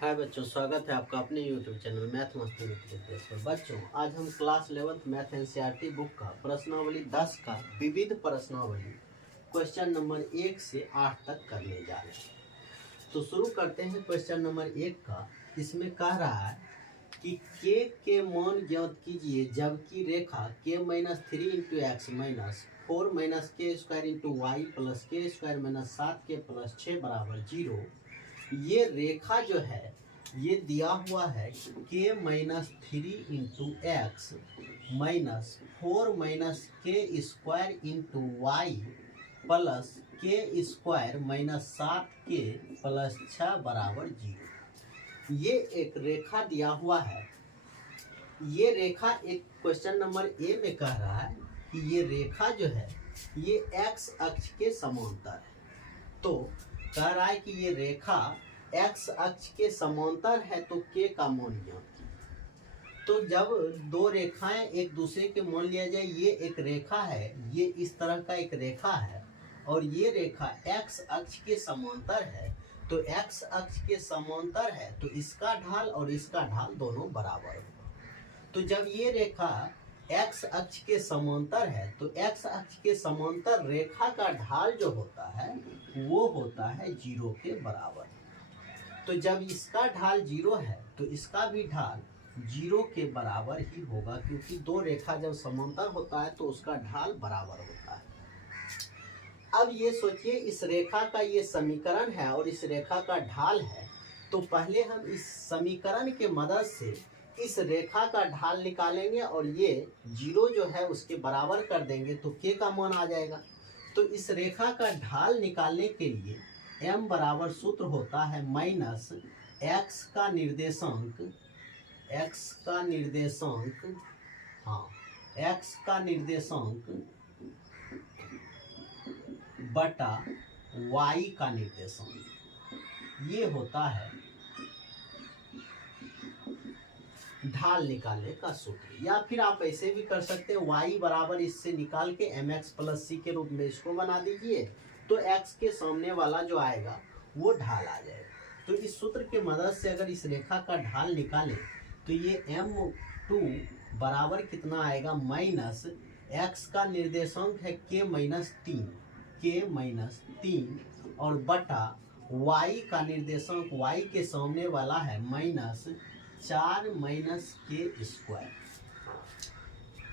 हाय बच्चों, स्वागत है आपका अपने YouTube चैनल मैथ मस्ती मित्र पर। बच्चों, आज हम class 11th math NCERT book का प्रश्नावली 10 का विविध प्रश्नावली क्वेश्चन नंबर 1 से 8 तक करने जा रहे हैं। तो शुरू करते हैं क्वेश्चन नंबर 1 का। इसमें कह रहा है कि के मान ज्ञात कीजिए जबकि रेखा k minus 3 into x minus 4 minus के स्क्वायर इंटू वाई प्लस के स्क्वायर माइनस 7k प्लस 6 बराबर 0। ये रेखा जो है ये दिया हुआ है k minus 3 into x minus 4 minus के स्क्वायर इंटू वाई प्लस के स्क्वायर माइनस 7k प्लस 6 बराबर 0। ये एक रेखा दिया हुआ है। ये रेखा एक क्वेश्चन नंबर ए में कह रहा है कि ये रेखा जो है ये एक्स अक्ष के समांतर है। तो कह रहा है कि ये रेखा एक्स अक्ष के समांतर है तो के का मान ज्ञात कीजिए। तो जब दो रेखाएं एक दूसरे के मान लिया जाए, ये एक रेखा है, ये इस तरह का एक रेखा है और ये रेखा एक्स अक्ष के समांतर है। तो एक्स अक्ष के समांतर है तो इसका ढाल और इसका ढाल दोनों बराबर होगा। तो जब ये रेखा एक्स अक्ष के समांतर है तो एक्स अक्ष के समांतर रेखा का ढाल जो होता है वो होता है 0 के बराबर। तो जब इसका ढाल 0 है तो इसका भी ढाल 0 के बराबर ही होगा, क्योंकि दो रेखा जब समांतर होता है तो उसका ढाल बराबर होता है। अब ये सोचिए, इस रेखा का ये समीकरण है और इस रेखा का ढाल है। तो पहले हम इस समीकरण के मदद से इस रेखा का ढाल निकालेंगे और ये 0 जो है उसके बराबर कर देंगे तो के का मान आ जाएगा। तो इस रेखा का ढाल निकालने के लिए m बराबर सूत्र होता है माइनस एक्स का निर्देशांक बटा y का निर्देशांक। ये होता है ढाल निकालने का सूत्र। या फिर आप ऐसे भी कर सकते हैं, y बराबर इससे निकाल के mx प्लस सी के रूप में इसको बना दीजिए तो x के सामने वाला जो आएगा वो ढाल आ जाएगा। तो इस सूत्र के मदद से अगर इस रेखा का ढाल निकालें तो ये m2 बराबर कितना आएगा, माइनस x का निर्देशांक है k माइनस 3 और बटा y का निर्देशांक y के सामने वाला है माइनस 4 माइनस के स्क्वायर।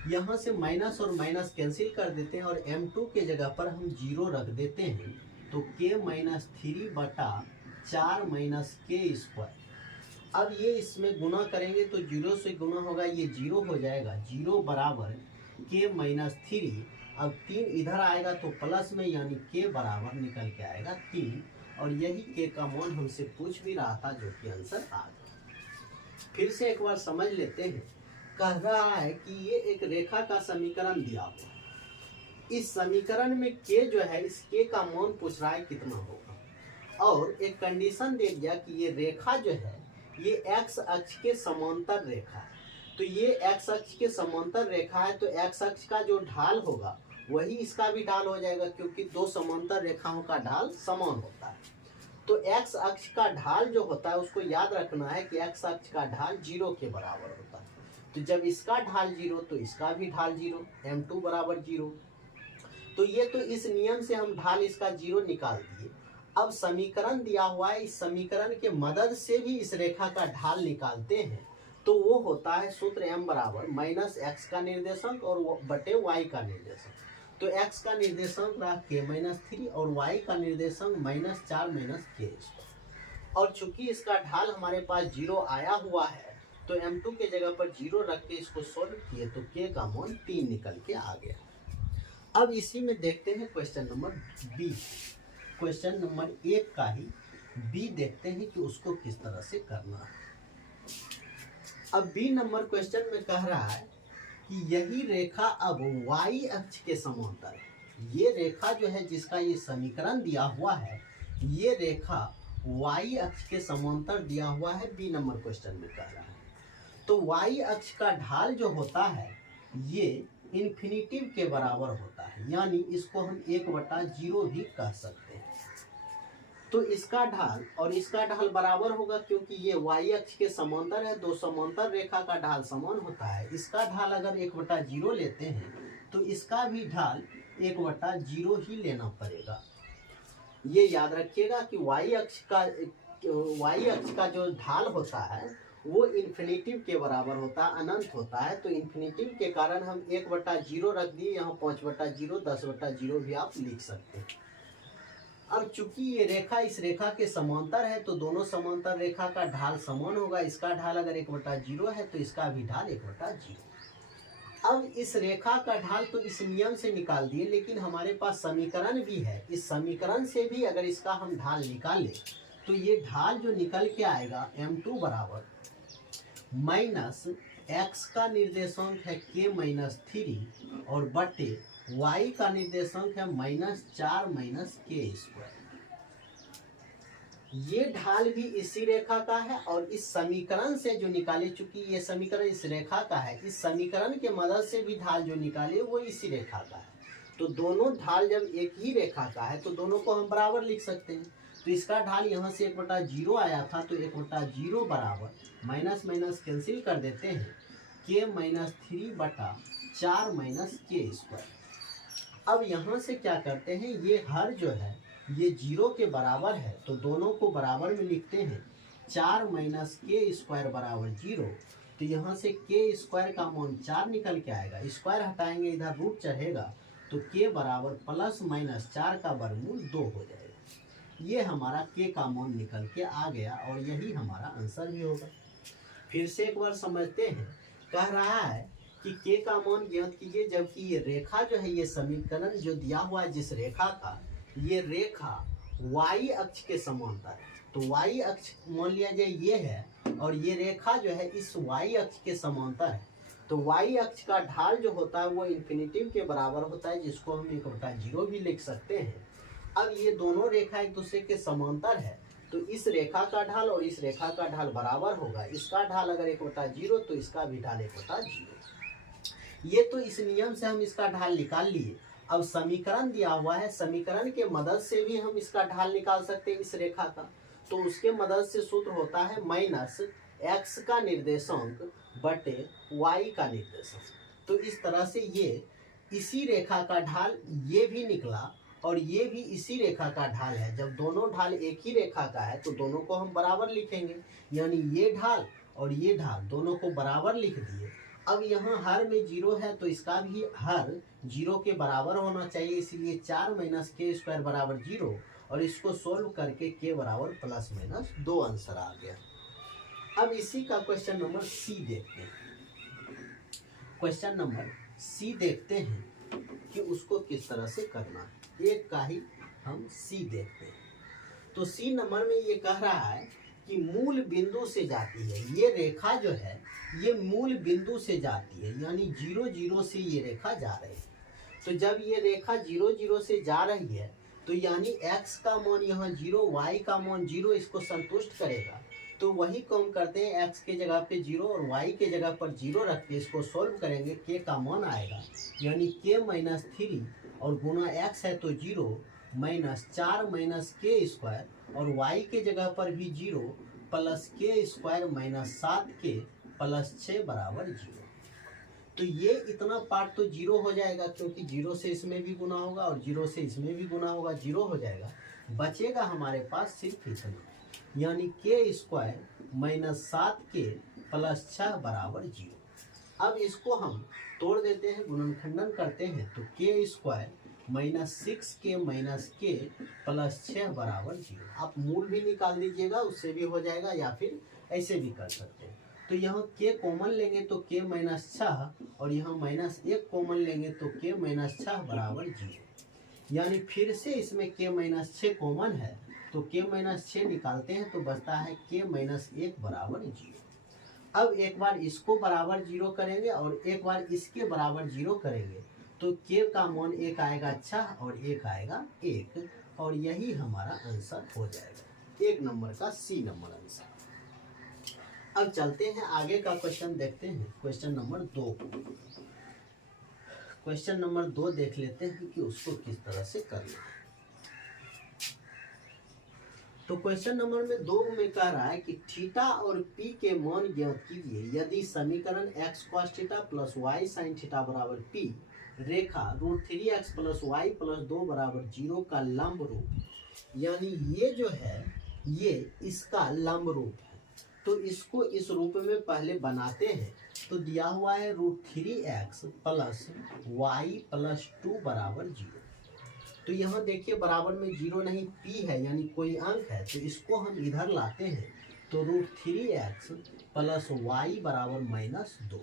यहाँ से माइनस और माइनस कैंसिल कर देते हैं और m2 के जगह पर हम 0 रख देते हैं। तो k माइनस 3 बटा 4 माइनस के स्क्वायर। अब ये इसमें गुना करेंगे तो 0 से गुना होगा, ये 0 हो जाएगा। 0 बराबर k माइनस 3। अब 3 इधर आएगा तो प्लस में, यानी k बराबर निकल के आएगा 3। और यही k का मान हमसे पूछ भी रहा था, जो कि आंसर आ गया। फिर से एक बार समझ लेते हैं। कह रहा है कि ये एक रेखा का समीकरण दिया हुआ। इस समीकरण में k जो है, इस k का मान पूछ रहा है कितना होगा। और एक कंडीशन दे दिया कि ये रेखा जो है ये x अक्ष के समांतर रेखा है। तो ये x अक्ष के समांतर रेखा है तो x अक्ष का जो ढाल होगा वही इसका भी ढाल हो जाएगा, क्योंकि दो समांतर रेखाओं का ढाल समान होता है। तो x अक्ष का ढाल जो होता है उसको याद रखना है कि x अक्ष का ढाल 0 के बराबर होता है। तो जब इसका ढाल 0 तो इसका भी ढाल 0, m2 बराबर 0। तो ये तो इस नियम से हम ढाल इसका 0 निकाल दिए। अब समीकरण दिया हुआ है, इस समीकरण के मदद से भी इस रेखा का ढाल निकालते हैं। तो वो होता है सूत्र m बराबर माइनस एक्स का निर्देशांक और बटे y का निर्देशांक। तो x का निर्देशांक रहा k माइनस 3 और y का निर्देशांक माइनस 4 माइनस के। और चूंकि इसका ढाल हमारे पास 0 आया हुआ है तो m2 के जगह पर 0 रख के इसको सोल्व किए तो k का मान 3 निकल के आ गया। अब इसी में देखते हैं question number B. Question number 1 का ही बी देखते हैं कि उसको किस तरह से करना है। अब बी नंबर क्वेश्चन में कह रहा है कि यही रेखा अब y अक्ष के समांतर है। ये रेखा जो है जिसका ये समीकरण दिया हुआ है, ये रेखा y अक्ष के समांतर दिया हुआ है, बी नंबर क्वेश्चन में कह रहा है। तो y अक्ष का ढाल जो होता है ये इन्फिनिटिव के बराबर होता है, यानी इसको हम 1/0 भी कह सकते हैं। तो इसका ढाल और इसका ढाल बराबर होगा, क्योंकि ये y अक्ष के समांतर है, दो समांतर रेखा का ढाल समान होता है। इसका ढाल अगर 1/0 लेते हैं तो इसका भी ढाल 1/0 ही लेना पड़ेगा। ये याद रखिएगा कि y अक्ष का जो ढाल होता है वो इन्फिनिटिव के बराबर होता है, अनंत होता है। तो इन्फिनिटिव के कारण हम 1/0 रख दिए, यहाँ 5/0, 10/0 भी आप लिख सकते हैं। अब चूंकि ये रेखा इस रेखा के समांतर है तो दोनों समांतर रेखा का ढाल समान होगा। इसका ढाल अगर 1/0 है तो इसका भी ढाल 1/0। अब इस रेखा का ढाल तो इस नियम से निकाल दिए, लेकिन हमारे पास समीकरण भी है। इस समीकरण से भी अगर इसका हम ढाल निकालें तो ये ढाल जो निकल के आएगा m2 बराबर माइनस x का निर्देशांक है k-3 और बटे y का निर्देशांक है -4 - k²। ये ढाल भी इसी रेखा का है और इस समीकरण से जो निकाले, चूंकि ये समीकरण इस रेखा का है, इस समीकरण के मदद से भी ढाल जो निकाले वो इसी रेखा का है। तो दोनों ढाल जब एक ही रेखा का है तो दोनों को हम बराबर लिख सकते हैं। तो इसका ढाल यहाँ से 1/0 आया था, तो 1/0 बराबर माइनस माइनस कैंसिल कर देते हैं, k-3 बटा 4 - k²। अब यहाँ से क्या करते हैं, ये हर जो है ये 0 के बराबर है तो दोनों को बराबर में लिखते हैं। 4 - k² बराबर 0। तो यहाँ से k² का मान 4 निकल के आएगा, स्क्वायर हटाएंगे इधर रूट चढ़ेगा तो k बराबर +-4 का वर्गमूल 2 हो जाएगा। ये हमारा k का मान निकल के आ गया और यही हमारा आंसर भी होगा। फिर से एक बार समझते हैं। कह रहा है कि k का मान ज्ञात कीजिए, जबकि ये रेखा जो है, ये समीकरण जो दिया हुआ है जिस रेखा का, ये रेखा y अक्ष के समांतर है। तो y अक्ष मान लिया जाए ये है और ये रेखा जो है इस y अक्ष के समांतर है। तो y अक्ष का ढाल जो होता है वो इन्फिनिटिव के बराबर होता है, जिसको हम 1/0 भी लिख सकते हैं। अब ये दोनों रेखा एक दूसरे के समांतर है तो इस रेखा का ढाल और इस रेखा का ढाल बराबर होगा। इसका ढाल अगर 1/0 तो इसका भी ढाल 1/0। ये तो इस नियम से हम इसका ढाल निकाल लिए। अब समीकरण दिया हुआ है, समीकरण के मदद से भी हम इसका ढाल निकाल सकते हैं इस रेखा का। तो उसके मदद से सूत्र होता है -x का निर्देशांक बटे y का निर्देशांक। तो इस तरह से ये इसी रेखा का ढाल ये भी निकला और ये भी इसी रेखा का ढाल है। जब दोनों ढाल एक ही रेखा का है तो दोनों को हम बराबर लिखेंगे, यानी ये ढाल और ये ढाल दोनों को बराबर लिख दिए। अब यहाँ हर में 0 है तो इसका भी हर 0 के बराबर होना चाहिए, इसलिए 4 - k² बराबर 0 और इसको सोल्व करके k बराबर +-2 आंसर आ गया। अब इसी का क्वेश्चन नंबर सी देखते हैं। क्वेश्चन नंबर सी देखते हैं कि उसको किस तरह से करना है। एक का ही हम सी देखते हैं। तो सी नंबर में ये कह रहा है कि मूल बिंदु से जाती है। ये रेखा जो है ये मूल बिंदु से जाती है, यानी 0, 0 से ये रेखा जा रही है। तो जब ये रेखा 0, 0 से जा रही है तो यानी x का मान यहाँ 0, y का मान 0 इसको संतुष्ट करेगा। तो वही काम करते हैं, x के जगह पे 0 और y के जगह पर 0 रख के इसको सॉल्व करेंगे। k का मान आएगा यानी k-3 और गुना x है तो 0 -4 - k² और y के जगह पर भी 0 + k² - 7k + 6 बराबर 0। तो ये इतना पार्ट तो 0 हो जाएगा, क्योंकि 0 से इसमें भी गुना होगा और 0 से इसमें भी गुना होगा, 0 हो जाएगा। बचेगा हमारे पास सिर्फ इतना, यानी k² - 7k + 6 बराबर 0। अब इसको हम तोड़ देते हैं, गुणनखंडन करते हैं तो k² - 6k - k + 6 बराबर 0। आप मूल भी निकाल दीजिएगा, उससे भी हो जाएगा, या फिर ऐसे भी कर सकते हैं। तो यहाँ k कॉमन लेंगे तो k - 6 और यहाँ -1 कॉमन लेंगे तो k - 6 बराबर 0। यानी फिर से इसमें k - 6 कॉमन है तो k - 6 निकालते हैं तो बचता है k - 1 बराबर 0। अब एक बार इसको बराबर 0 करेंगे और एक बार इसके बराबर 0 करेंगे तो k का मान 1 आएगा 6 और 1 आएगा 1 और यही हमारा आंसर हो जाएगा। 1 नंबर का सी नंबर आंसर। अब चलते हैं आगे का क्वेश्चन देखते हैं, क्वेश्चन नंबर 2 को। क्वेश्चन नंबर 2 देख लेते हैं कि उसको किस तरह से करना है। तो क्वेश्चन नंबर में 2 में कह रहा है कि थीटा और पी के मान ज्ञात कीजिए यदि समीकरण x cos theta plus y sin theta बराबर p रेखा √3x प्लस y प्लस 2 बराबर 0 का लंब रूप, यानी ये जो है ये इसका लंब रूप है। तो इसको इस रूप में पहले बनाते हैं। तो दिया हुआ है √3x प्लस y प्लस 2 बराबर 0। तो यहाँ देखिए बराबर में 0 नहीं, p है यानी कोई अंक है, तो इसको हम इधर लाते हैं। तो √3x प्लस y बराबर -2।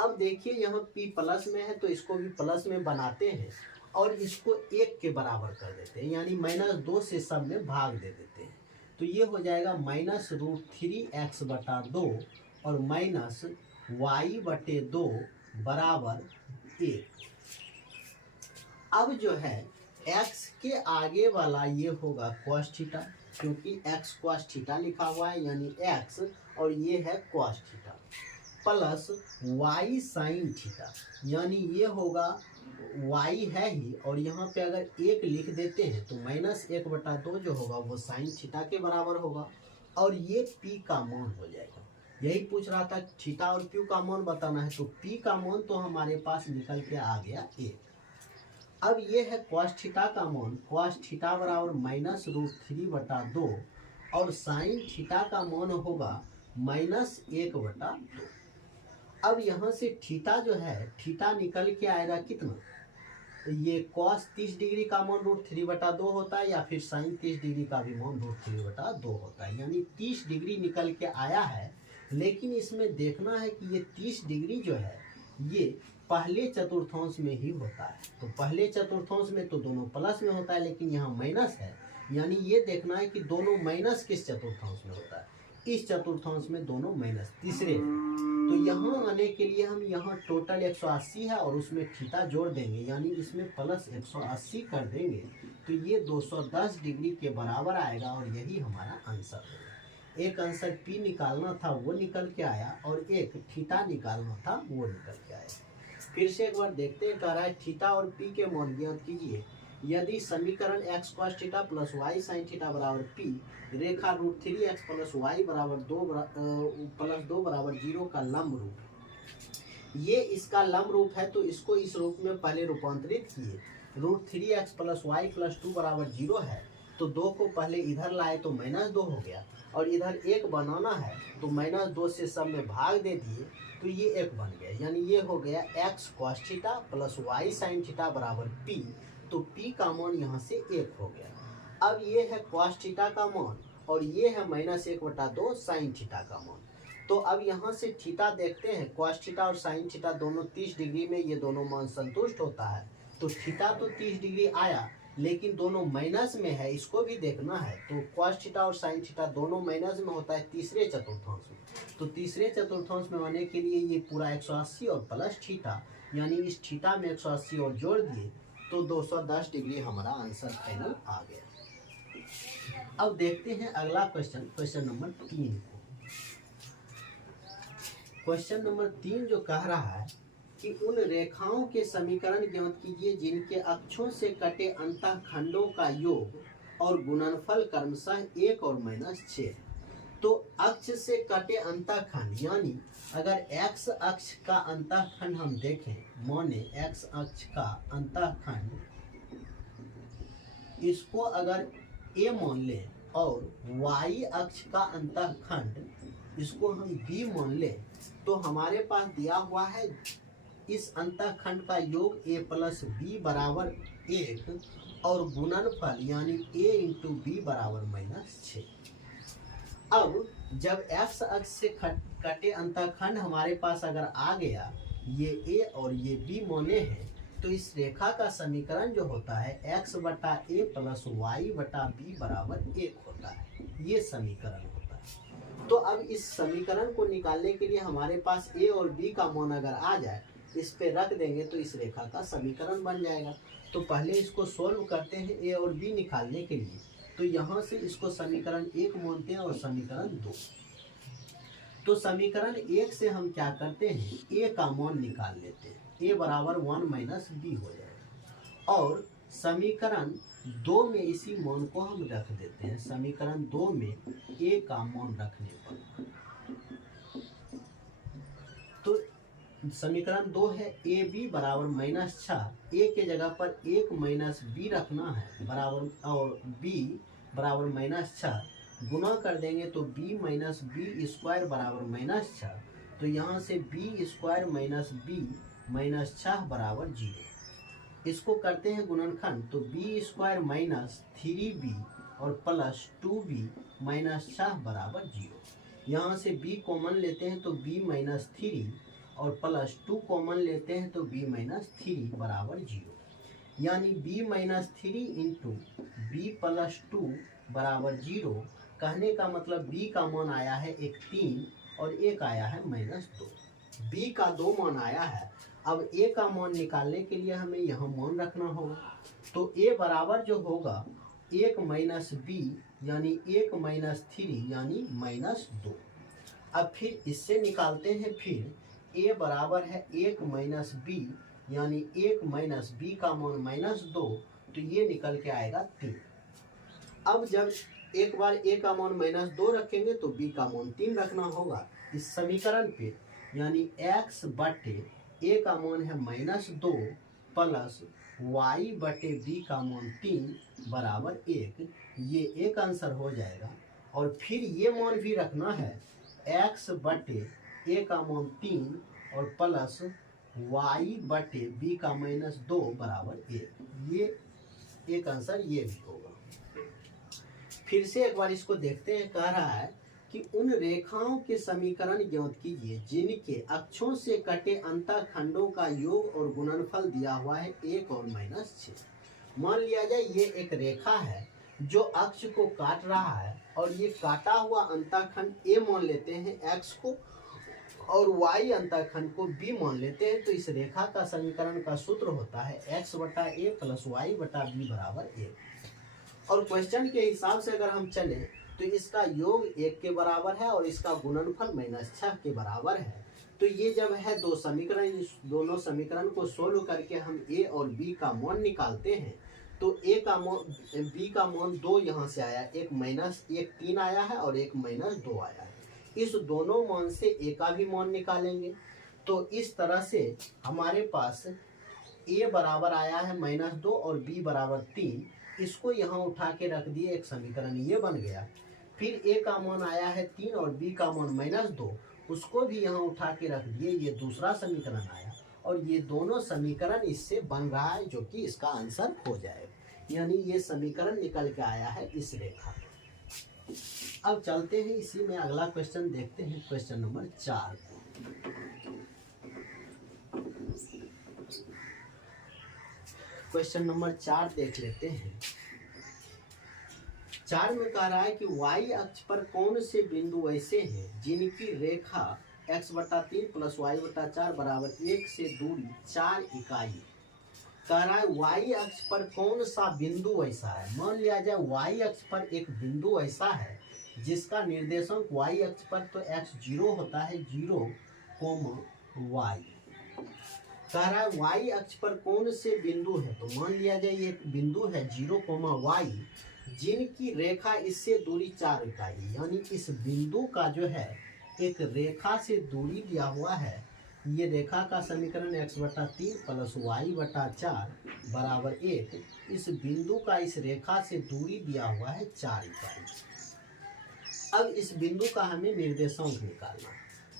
अब देखिए यहाँ p प्लस में है तो इसको भी प्लस में बनाते हैं और इसको 1 के बराबर कर देते हैं, यानी -2 से सब में भाग दे देते हैं। तो ये हो जाएगा -√3x बटा 2 और माइनस y बटे 2 बराबर 1। अब जो है x के आगे वाला ये होगा cos थीटा, क्योंकि x cos थीटा लिखा हुआ है यानी x, और ये है cos theta plus y sin theta, यानी ये होगा y है ही, और यहाँ पे अगर 1 लिख देते हैं तो -1 बटा 2 जो होगा वो sin थीटा के बराबर होगा, और ये p का मान हो जाएगा। यही पूछ रहा था थीटा और p का मान बताना है, तो p का मान तो हमारे पास निकल के आ गया 1। अब ये है cos थीटा का मान, cos थीटा बराबर -√3 बटा 2 और sin थीटा का मान होगा -1 बटा 2। अब यहाँ से थीटा जो है थीटा निकल के आएगा कितना, ये cos 30 डिग्री का मान √3 बटा 2 होता है, या फिर sin 30 डिग्री का भी मान √3 बटा 2 होता है, यानी 30 डिग्री निकल के आया है। लेकिन इसमें देखना है कि ये 30 डिग्री जो है ये पहले चतुर्थांश में ही होता है। तो पहले चतुर्थांश में तो दोनों प्लस में होता है, लेकिन यहाँ माइनस है, यानी ये देखना है कि दोनों माइनस किस चतुर्थांश में होता है। इस चतुर्थांश में दोनों माइनस तीसरे में। तो यहाँ आने के लिए हम यहाँ टोटल 180 है और उसमें थीटा जोड़ देंगे, यानी इसमें प्लस 180 कर देंगे, तो ये 210 डिग्री के बराबर आएगा, और यही हमारा आंसर होगा। एक आंसर p निकालना था वो निकल के आया, और एक थीटा निकालना था वो निकल के आया। फिर से एक बार देखते हैं, कह रहा है थीटा और p के मान ज्ञात कीजिए यदि समीकरण x cos theta plus y sin theta बराबर p रेखा √3x प्लस y बराबर 2 बराबर 0 का लंब रूप है। ये इसका लंब रूप है, तो इसको इस रूप में पहले रूपांतरित किए। √3x प्लस y प्लस 2 बराबर 0 है, तो 2 को पहले इधर लाए तो -2 हो गया, और इधर 1 बनाना है तो -2 से सब में भाग दे दिए, तो ये 1 बन गया, यानी ये हो गया x cos theta plus y sin theta बराबर p। तो p का मान यहाँ से 1 हो गया। अब ये है cos थीटा का मान, और ये है -1 बटा 2 sin थीटा का मान। तो अब यहाँ से थीटा देखते हैं, cos थीटा और sin थीटा दोनों 30 डिग्री में ये दोनों मान संतुष्ट होता है। तो थीटा तो 30 डिग्री आया, लेकिन दोनों माइनस में है, इसको भी देखना है। तो cos थीटा और sin थीटा दोनों माइनस में होता है तीसरे चतुर्थांश में। तो तीसरे चतुर्थांश में आने के लिए ये पूरा 180 और प्लस थीटा, यानी इस थीटा में 180 और जोड़ दिए तो 210 डिग्री हमारा आंसर फाइनल आ गया। अब देखते हैं अगला क्वेश्चन, क्वेश्चन नंबर 3 को। क्वेश्चन नंबर 3 जो कह रहा है कि उन रेखाओं के समीकरण ज्ञात कीजिए जिनके अक्षों से कटे अंतःखंडों का योग और गुणनफल क्रमशः 1 और -6। तो अक्ष से कटे अंतःखंड, यानी अगर x अक्ष का अंतःखंड हम देखें, माने x अक्ष का अंतःखंड इसको अगर a मान लें, और y अक्ष का अंतःखंड इसको हम b मान लें, तो हमारे पास दिया हुआ है इस अंतःखंड का योग a प्लस b बराबर 1 और गुणनफल यानी a इंटू b बराबर -6। अब जब x अक्ष से कटे अंतःखंड हमारे पास अगर आ गया, ये a और ये b माने हैं, तो इस रेखा का समीकरण जो होता है x बटा a प्लस y बटा b बराबर 1 होता है। ये समीकरण होता है। तो अब इस समीकरण को निकालने के लिए हमारे पास a और b का मान अगर आ जाए, इस पे रख देंगे तो इस रेखा का समीकरण बन जाएगा। तो पहले इसको सोल्व करते हैं a और b निकालने के लिए। तो यहाँ से इसको समीकरण 1 मानते हैं और समीकरण 2। तो समीकरण 1 से हम क्या करते हैं, a का मान निकाल लेते हैं, a बराबर 1 - b हो जाएगा। और समीकरण 2 में इसी मान को हम रख देते हैं। समीकरण 2 में a का मान रखने पर तो समीकरण 2 है ए बी बराबर -6। ए के जगह पर 1 माइनस बी रखना है बराबर, और बी बराबर -6 गुना कर देंगे तो b माइनस बी स्क्वायर बराबर -6। तो यहाँ से b स्क्वायर माइनस बी -6 बराबर 0। इसको करते हैं गुणनखंड तो b स्क्वायर माइनस 3b और प्लस 2b -6 बराबर 0। यहाँ से b कॉमन लेते हैं तो b माइनस 3 और प्लस 2 कॉमन लेते हैं तो b माइनस 3 बराबर 0। यानी b minus 3 into b plus 2 बराबर 0। कहने का मतलब b का मान आया है एक 3 और एक आया है -2। b का 2 मान आया है। अब a का मान निकालने के लिए हमें यहाँ मान रखना होगा। तो a बराबर जो होगा 1 माइनस बी यानी 1 माइनस 3 यानी -2। अब फिर इससे निकालते हैं, फिर a बराबर है 1 माइनस बी यानी 1 माइनस बी का मान -2, तो ये निकल के आएगा 3। अब जब एक बार a का मान -2 रखेंगे तो b का मान 3 रखना होगा इस समीकरण पे। यानी x बटे a का मान है -2 प्लस y बटे b का मान 3 बराबर 1। ये एक आंसर हो जाएगा। और फिर ये मान भी रखना है x बटे a का मान 3 और प्लस y बटे b का -2 बराबर 1। ये एक आंसर ये भी होगा। फिर से एक बार इसको देखते हैं। कह रहा है कि उन रेखाओं के समीकरण ज्ञात कीजिए जिनके अक्षों से कटे अंतःखंडों का योग और गुणनफल दिया हुआ है 1 और -6। मान लिया जाए ये एक रेखा है जो अक्ष को काट रहा है और ये काटा हुआ अंतःखंड a मान लेते हैं x को और y अंतःखंड को b मान लेते हैं। तो इस रेखा का समीकरण का सूत्र होता है x बटा a प्लस y बटा b बराबर 1। और क्वेश्चन के हिसाब से अगर हम चले तो इसका योग 1 के बराबर है और इसका गुणनफल -6 के बराबर है। तो ये जब है दो समीकरण, दोनों समीकरण को सोल्व करके हम a और b का मान निकालते हैं तो a का मान b का मान 2 यहाँ से आया, एक 3 आया है और एक -2 आया है। इस दोनों मान से a का भी मान निकालेंगे। तो इस तरह से हमारे पास a बराबर आया है -2 और b बराबर 3। इसको यहाँ उठा के रख दिए, एक समीकरण ये बन गया। फिर a का मान आया है 3 और b का मान -2, उसको भी यहाँ उठा के रख दिए, ये दूसरा समीकरण आया। और ये दोनों समीकरण इससे बन रहा है जो कि इसका आंसर हो जाएगा। यानी ये समीकरण निकल के आया है इस रेखा। अब चलते हैं इसी में अगला क्वेश्चन देखते हैं, क्वेश्चन नंबर 4। क्वेश्चन नंबर 4 देख लेते हैं। 4 में कह रहा है कि y अक्ष पर कौन से बिंदु ऐसे हैं जिनकी रेखा x बटा 3 प्लस y बटा 4 बराबर 1 से दूरी 4 इकाई। कह रहा है y अक्ष पर कौन सा बिंदु ऐसा है। मान लिया जाए y अक्ष पर एक बिंदु ऐसा है जिसका निर्देशांक y अक्ष पर तो x 0 होता है, 0, y। कह रहा है y अक्ष पर कौन से बिंदु है। तो मान लिया जाए ये एक बिंदु है 0, y, जिनकी रेखा इससे दूरी 4 इकाई। यानी इस बिंदु का जो है एक रेखा से दूरी दिया हुआ है। ये रेखा का समीकरण x बटा 3 प्लस y बटा 4 बराबर 1। इस बिंदु का इस रेखा से दूरी दिया हुआ है 4 इकाई। अब इस बिंदु का हमें निर्देशांक निकालना।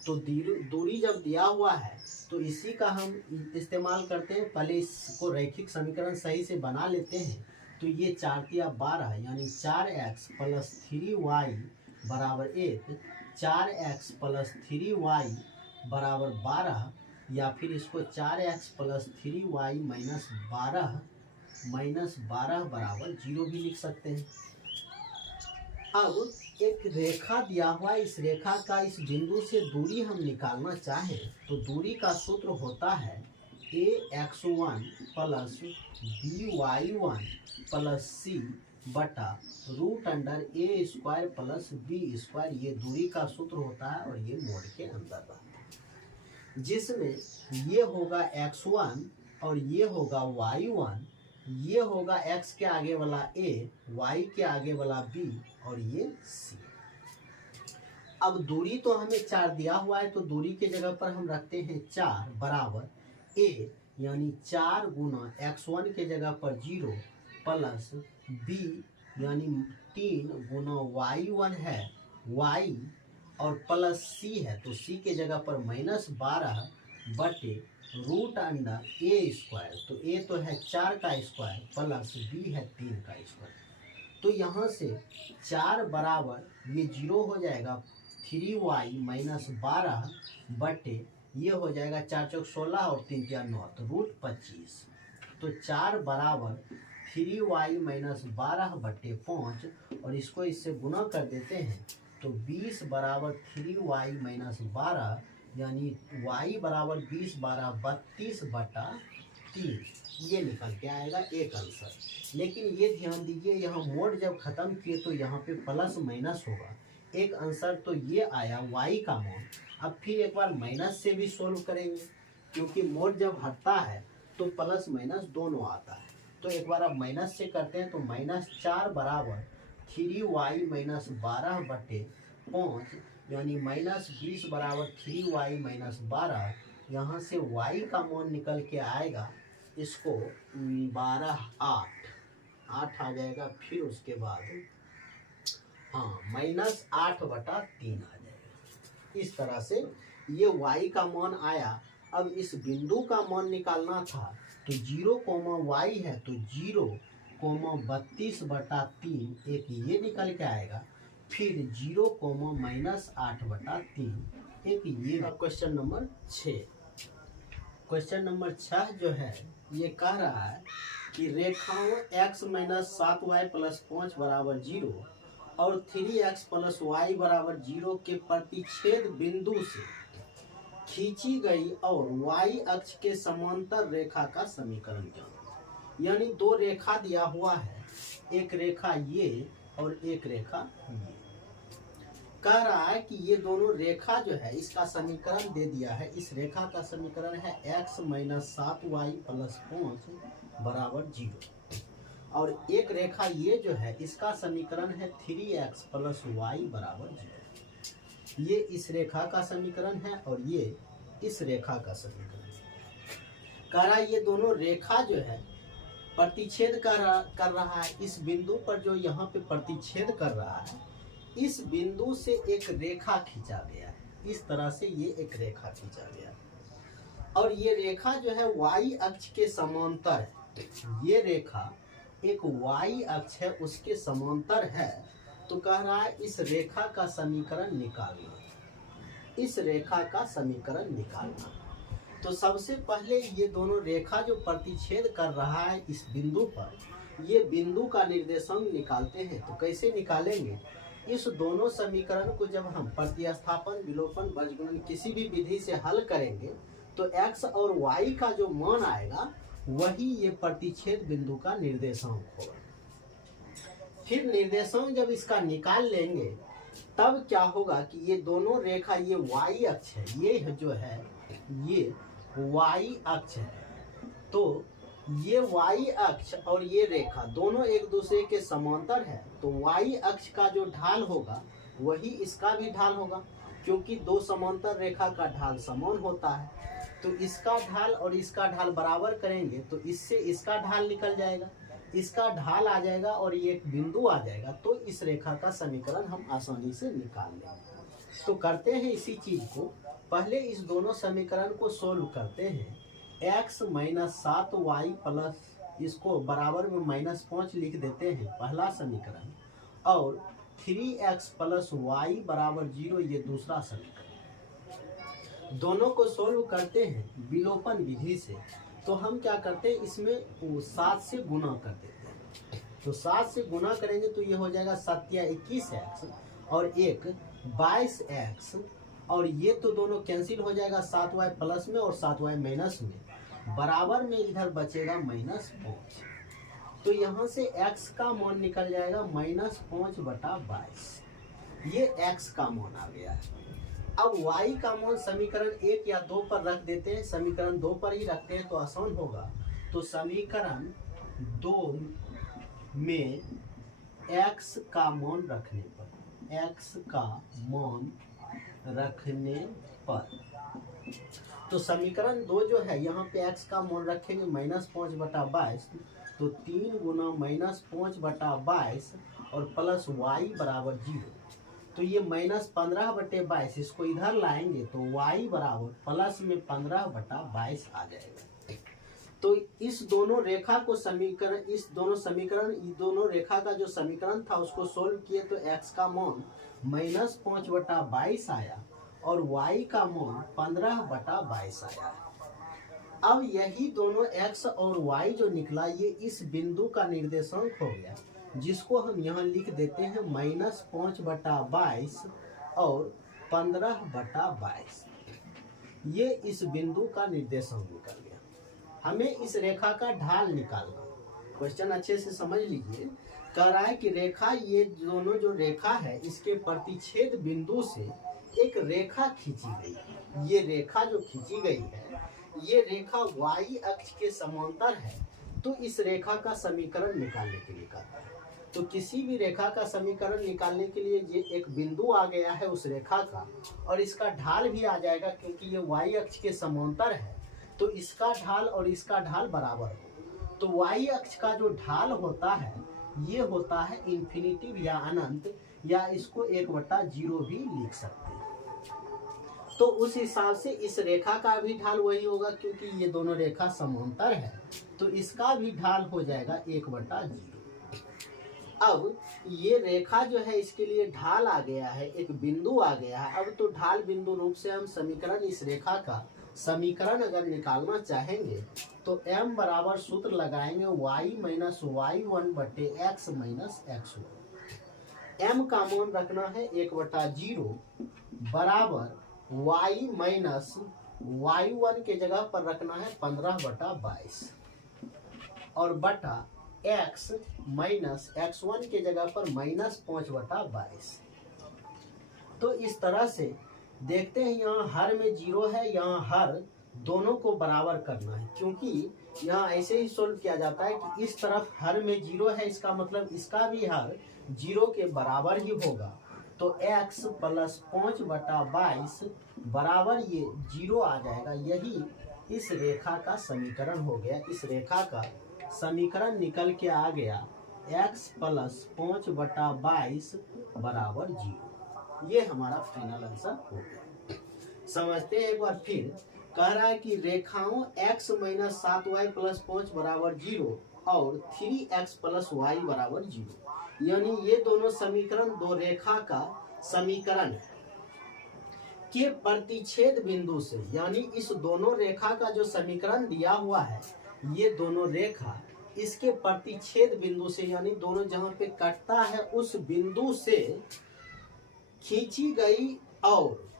तो दूरी जब दिया हुआ है तो इसी का हम इस्तेमाल करते हैं। पहले इसको रैखिक समीकरण सही से बना लेते हैं। तो ये 4 × 12 यानी 4x प्लस 3y बराबर 1, 4x प्लस 3y बराबर 12, या फिर इसको 4x प्लस 3y माइनस 12 बराबर 0 भी लिख सकते हैं। अब एक रेखा दिया हुआ, इस रेखा का इस बिंदु से दूरी हम निकालना चाहें तो दूरी का सूत्र होता है ax1 plus by1 plus c बटा √a² प्लस b²। ये दूरी का सूत्र होता है और ये मोड के अंदर रहता है, जिसमें ये होगा x1 और ये होगा y1 ये होगा x के आगे वाला a, y के आगे वाला b और ये c। अब दूरी तो हमें 4 दिया हुआ है, तो दूरी के जगह पर हम रखते हैं 4 बराबर a, यानी 4 गुना x1 के जगह पर 0 प्लस b यानी 3 गुना y1 है y और प्लस c है, तो c के जगह पर -12 बटे रूट अंडर a स्क्वायर। तो a तो है 4 का स्क्वायर प्लस b है 3 का स्क्वायर। तो यहाँ से 4 बराबर ये 0 हो जाएगा 3y -12 बटे ये हो जाएगा 4 चौक 16 और 3 तिया 9 तो रूट 25। तो 4 बराबर 3y -12 बटे 5 और इसको इससे गुना कर देते हैं तो 20 बराबर 3y -12 यानी y बराबर 20 12 32 बटा 3 ये निकल के आएगा एक आंसर। लेकिन ये ध्यान दीजिए यहाँ मोड जब खत्म किए तो यहाँ पे प्लस माइनस होगा। एक आंसर तो ये आया y का मोड। अब फिर एक बार माइनस से भी सोल्व करेंगे क्योंकि मोड जब हटता है तो प्लस माइनस दोनों आता है। तो एक बार अब माइनस से करते हैं तो -4 बराबर 3y -12 बटे 5 यानी -20 बराबर 3y -12। यहाँ से y का मान निकल के आएगा, इसको 12 8 आ जाएगा। फिर उसके बाद हाँ -8 बटा 3 आ जाएगा। इस तरह से ये y का मान आया। अब इस बिंदु का मान निकालना था तो 0, y है तो 0, 32 बटा 3 एक ये निकल के आएगा। फिर 0, -8 बटा 3 एक ये। Question number 6। क्वेश्चन नंबर 6 जो है ये कह रहा है कि रेखाओं x - 7y + 5 बराबर 0 और 3x + y बराबर 0 के प्रतिच्छेद बिंदु से खींची गई और y अक्ष के समांतर रेखा का समीकरण ज्ञात। यानी दो रेखा दिया हुआ है, एक रेखा ये और एक रेखा ये। कह रहा है कि ये दोनों रेखा जो है इसका समीकरण दे दिया है। इस रेखा का समीकरण है x - 7y + 5 बराबर 0 और एक रेखा ये जो है इसका समीकरण है 3x + y बराबर 0। ये इस रेखा का समीकरण है और ये इस रेखा का समीकरण है। कह रहा है ये दोनों रेखा जो है प्रतिच्छेद कर रहा है। इस बिंदु पर जो यहाँ पे प्रतिच्छेद कर रहा है, इस बिंदु से एक रेखा खींचा गया है। इस तरह से ये एक रेखा खींचा गया है और ये रेखा जो है y अक्ष के समांतर है। ये रेखा एक y अक्ष है उसके समांतर है। तो कह रहा है इस रेखा का समीकरण निकालना, इस रेखा का समीकरण निकालना। तो सबसे पहले ये दोनों रेखा जो प्रतिच्छेद कर रहा है इस बिंदु पर, ये बिंदु का निर्देशांक निकालते हैं। तो कैसे निकालेंगे? इस दोनों समीकरण को जब हम प्रतिस्थापन, विलोपन, बीजगणन किसी भी विधि से हल करेंगे तो x और y का जो मान आएगा वही ये प्रतिच्छेद बिंदु का निर्देशांक होगा। फिर निर्देशांक जब इसका निकाल लेंगे तब क्या होगा कि ये दोनों रेखा, ये y अक्ष है, ये जो है ये y अक्ष है। तो ये y अक्ष और ये रेखा दोनों एक दूसरे के समांतर है। तो y अक्ष का जो ढाल होगा वही इसका भी ढाल होगा, क्योंकि दो समांतर रेखा का ढाल समान होता है। तो इसका ढाल और इसका ढाल बराबर करेंगे तो इससे इसका ढाल निकल जाएगा, इसका ढाल आ जाएगा और ये एक बिंदु आ जाएगा। तो इस रेखा का समीकरण हम आसानी से निकाल लेंगे। तो करते हैं इसी चीज को, पहले इस दोनों समीकरण को सोल्व करते हैं। x - 7y प्लस इसको बराबर में -5 लिख देते हैं पहला समीकरण, और 3x + y बराबर 0 ये दूसरा समीकरण। दोनों को सोल्व करते हैं विलोपन विधि से। तो हम क्या करते हैं, इसमें 7 से गुना कर देते हैं। तो 7 से गुना करेंगे तो ये हो जाएगा 7 या 21x और एक 22x, और ये तो दोनों कैंसिल हो जाएगा 7y प्लस में और 7y माइनस में, बराबर में इधर बचेगा -5। तो यहाँ से x का मान निकल जाएगा -5 बटा 22। ये x का मान आ गया है। अब y का मान समीकरण 1 या 2 पर रख देते हैं। समीकरण 2 पर ही रखते हैं तो आसान होगा। तो समीकरण दो में x का मान रखने पर, x का मान रखने पर, तो समीकरण 2 जो है यहाँ पे x का मान रखेंगे -5/22, तो 3 गुना -5/22 और प्लस y बराबर 0। तो ये -15/22 इसको इधर लाएंगे तो y बराबर प्लस में 15/22 आ जाएगा। तो इस दोनों रेखा को समीकरण, इस दोनों रेखा का जो समीकरण था उसको सोल्व किए तो x का मान -5/22 आया और y का मान 15/22 आया। अब यही दोनों x और y जो निकला ये इस बिंदु का निर्देशांक हो गया, जिसको हम यहाँ लिख देते हैं -5/22 और 15/22। ये इस बिंदु का निर्देशांक निकल गया। हमें इस रेखा का ढाल निकालना। क्वेश्चन अच्छे से समझ लीजिए। कह रहा है कि रेखा, ये दोनों जो रेखा है इसके प्रतिच्छेद बिंदु से एक रेखा खींची गई। ये रेखा जो खींची गई है ये रेखा y अक्ष के समांतर है। तो इस रेखा का समीकरण निकालने के लिए कहता है। तो किसी भी रेखा का समीकरण निकालने के लिए ये एक बिंदु आ गया है उस रेखा का, और इसका ढाल भी आ जाएगा क्योंकि ये y अक्ष के समांतर है। तो इसका ढाल और इसका ढाल बराबर हो। तो y अक्ष का जो ढाल होता है ये होता है इन्फिनिटिव या अनंत, या इसको 1/0 भी लिख सकते हैं। तो उस हिसाब से इस रेखा का भी ढाल वही होगा क्योंकि ये दोनों रेखा समांतर है, तो इसका भी ढाल हो जाएगा 1/0। अब ये रेखा जो है इसके लिए ढाल आ गया है, एक बिंदु आ गया है। अब तो ढाल बिंदु रूप से हम समीकरण, इस रेखा का समीकरण अगर निकालना चाहेंगे तो m बराबर सूत्र लगाएंगे y - y1 बटे x - x1। m का मान रखना है 1/0 बराबर y माइनस y1 के जगह पर रखना है 15/22 और बटा x माइनस x1 के जगह पर -5/22। तो इस तरह से देखते हैं, यहाँ हर में 0 है, यहाँ हर दोनों को बराबर करना है क्योंकि यहाँ ऐसे ही सोल्व किया जाता है कि इस तरफ हर में 0 है, इसका मतलब इसका भी हर 0 के बराबर ही होगा। तो x प्लस 5/22 बराबर ये 0 आ जाएगा। यही इस रेखा का समीकरण हो गया। इस रेखा का समीकरण निकल के आ गया x प्लस 5/22 बराबर 0। ये हमारा फाइनल आंसर हो गया। समझते हैं एक बार फिर। कह रहा है कि रेखाओं x - 7y + 5 बराबर 0 और 3x + y बराबर 0, यानी ये दोनों समीकरण दो रेखा का समीकरण है के प्रतिच्छेद बिंदु से, यानी इस दोनों रेखा का जो समीकरण दिया हुआ है ये दोनों रेखा इसके प्रतिच्छेद बिंदु से, यानी दोनों जहां पे कटता है उस बिंदु से खींची गई, और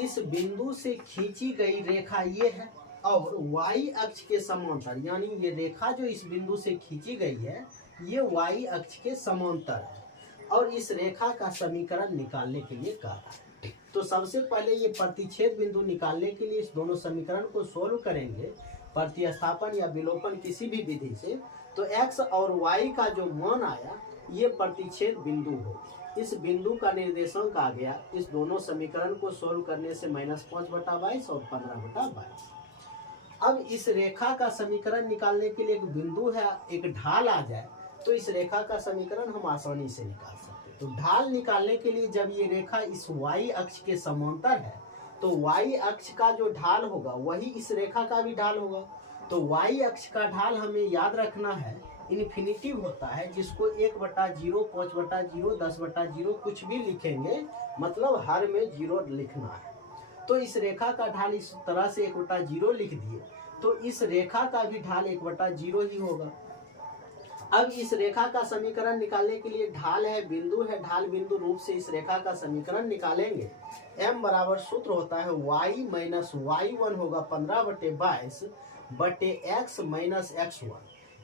इस बिंदु से खींची गई रेखा ये है और y अक्ष के समांतर, यानी ये रेखा जो इस बिंदु से खींची गई है ये y अक्ष के समांतर है और इस रेखा का समीकरण निकालने के लिए कहा है। तो सबसे पहले ये प्रतिच्छेद बिंदु निकालने के लिए इस दोनों समीकरण को सोल्व करेंगे प्रतिस्थापन या विलोपन किसी भी विधि से। तो x और y का जो मान आया ये प्रतिच्छेद बिंदु हो। इस बिंदु का निर्देशांक आ गया इस दोनों समीकरण को सोल्व करने से -5/22 और 15/22। अब इस रेखा का समीकरण निकालने के लिए एक बिंदु है, एक ढाल आ जाए तो इस रेखा का समीकरण हम आसानी से निकाल सकते हैं। तो ढाल निकालने के लिए जब ये रेखा इस y अक्ष के समांतर है तो y अक्ष का जो ढाल होगा वही इस रेखा का भी ढाल होगा। तो y अक्ष का ढाल हमें याद रखना है इन्फिनिटिव होता है, जिसको 1/0, 5/0, 10/0 कुछ भी लिखेंगे, मतलब हर में 0 लिखना है। तो इस रेखा का ढाल इस तरह से 1/0 लिख दिए तो इस रेखा का भी ढाल 1/0 ही होगा। अब इस रेखा का समीकरण निकालने के लिए ढाल है, बिंदु है, ढाल बिंदु रूप से इस रेखा का समीकरण निकालेंगे। m बराबर सूत्र होता है y - y1 होगा 15/22 बटे x - x1।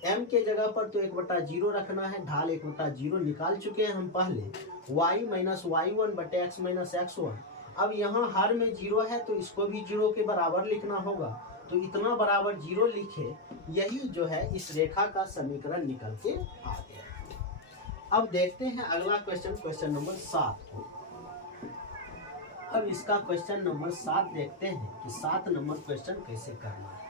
m के जगह पर तो 1/0 रखना है, ढाल 1/0 निकाल चुके हैं हम पहले, y - y1 बटे x - x1। अब यहाँ हर में 0 है तो इसको भी 0 के बराबर लिखना होगा। तो इतना बराबर 0 लिखे, यही जो है इस रेखा का समीकरण निकल के आ गया। अब देखते हैं अगला क्वेश्चन नंबर 7 को। अब इसका क्वेश्चन नंबर 7 देखते हैं कि 7 नंबर क्वेश्चन कैसे करना है।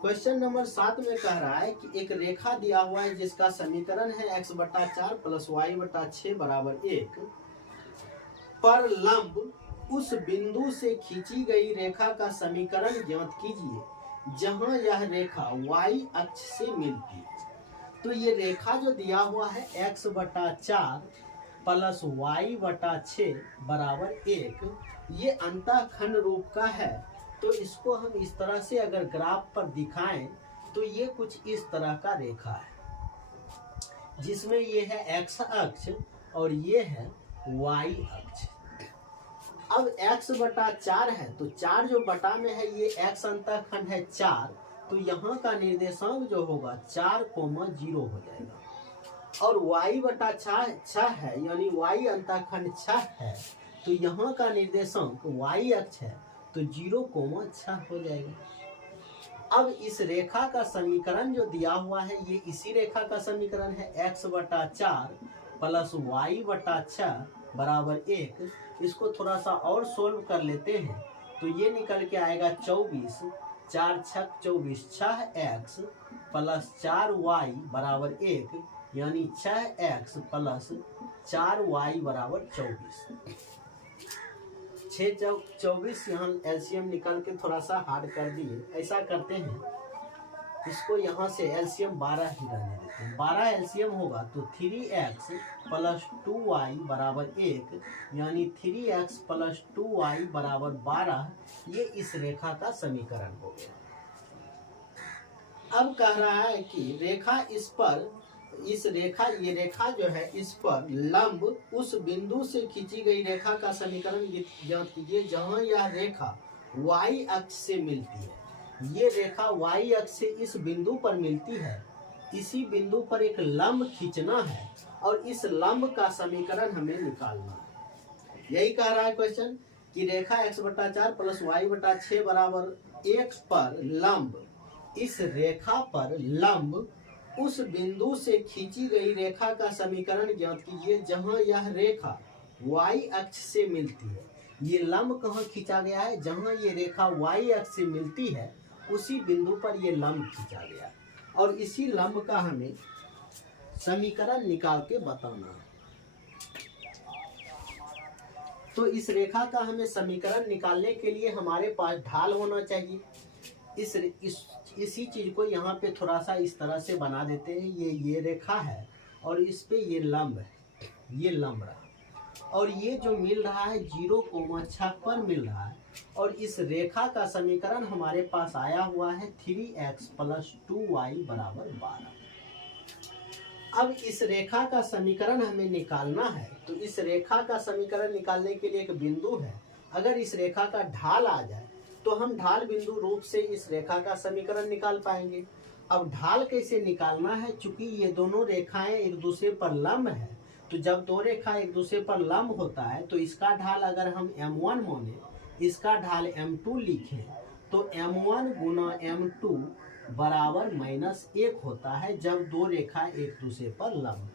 क्वेश्चन नंबर 7 में कह रहा है कि एक रेखा दिया हुआ है जिसका समीकरण है x/4 + y/6 = 1 पर लंब उस बिंदु से खींची गई रेखा का समीकरण ज्ञात कीजिए जहां यह रेखा y अक्ष से मिलती है। तो ये रेखा जो दिया हुआ है x/4 + y/6 = 1, ये अंतःखंड रूप का है। तो इसको हम इस तरह से अगर ग्राफ पर दिखाएं तो ये कुछ इस तरह का रेखा है, जिसमें ये है x अक्ष और ये है y अक्ष। अब x/4 है तो 4 जो बटा में है ये x अंतःखंड है 4, तो यहाँ का निर्देशांक जो होगा 4,0 हो जाएगा। और y/6 है यानी y अंतःखंड 6 है, तो यहाँ का निर्देशांक y अक्ष है तो 0,6 हो जाएगा। अब इस रेखा का समीकरण जो दिया हुआ है ये इसी रेखा का समीकरण है x/4 + y/6 = 1। इसको थोड़ा सा और सोल्व कर लेते हैं तो ये निकल के आएगा 24, 4 × 6 = 24, 6x + 4y = 1 यानी 6x + 4y = 24। 6 × 24 यहाँ एलसीएम निकाल के थोड़ा सा हार्ड कर दिए। ऐसा करते हैं, इसको यहाँ से एलसीएम 12 ही रहने देते हैं। 12 एलसीएम होगा तो 3x + 2y = 1 यानी 3x + 2y = 12। ये इस रेखा का समीकरण हो गया। अब कह रहा है कि रेखा ये रेखा जो है इस पर लंब उस बिंदु से खींची गई रेखा का समीकरण ज्ञात कीजिए जहां यह रेखा y अक्ष से मिलती है। ये रेखा y अक्ष से इस बिंदु पर मिलती है। इसी बिंदु पर एक लंब खींचना है और इस लंब का समीकरण हमें निकालना है। यही कह रहा है क्वेश्चन कि रेखा x/4 + y/6 = 1 पर लंब, इस रेखा पर लंब उस बिंदु से खींची गई रेखा का समीकरण ज्ञात कीजिए जहां यह रेखा y अक्ष से मिलती है। ये लंब कहाँ खींचा गया है? जहां ये रेखा y अक्ष से मिलती है उसी बिंदु पर ये लंब खींचा गया है और इसी लंब का हमें समीकरण निकाल के बताना है। तो इस रेखा का हमें समीकरण निकालने के लिए हमारे पास ढाल होना चाहिए। इसी चीज को यहाँ पे थोड़ा सा इस तरह से बना देते हैं। ये रेखा है और इस पे ये लंब है, ये लंब रहा और ये जो मिल रहा है 0,6 पर मिल रहा है और इस रेखा का समीकरण हमारे पास आया हुआ है 3x + 2y = 12। अब इस रेखा का समीकरण हमें निकालना है। तो इस रेखा का समीकरण निकालने के लिए एक बिंदु है। अगर इस रेखा का ढाल आ जाए तो हम ढाल बिंदु रूप से इस रेखा का समीकरण निकाल पाएंगे। अब ढाल कैसे निकालना है? चूंकि ये दोनों रेखाएं एक दूसरे पर लंब है, तो जब दो रेखा एक दूसरे पर लंब होता है तो इसका ढाल अगर हम m1 माने, इसका ढाल m2 लिखें तो m1 × m2 = -1 होता है जब दो रेखा एक दूसरे पर लंब।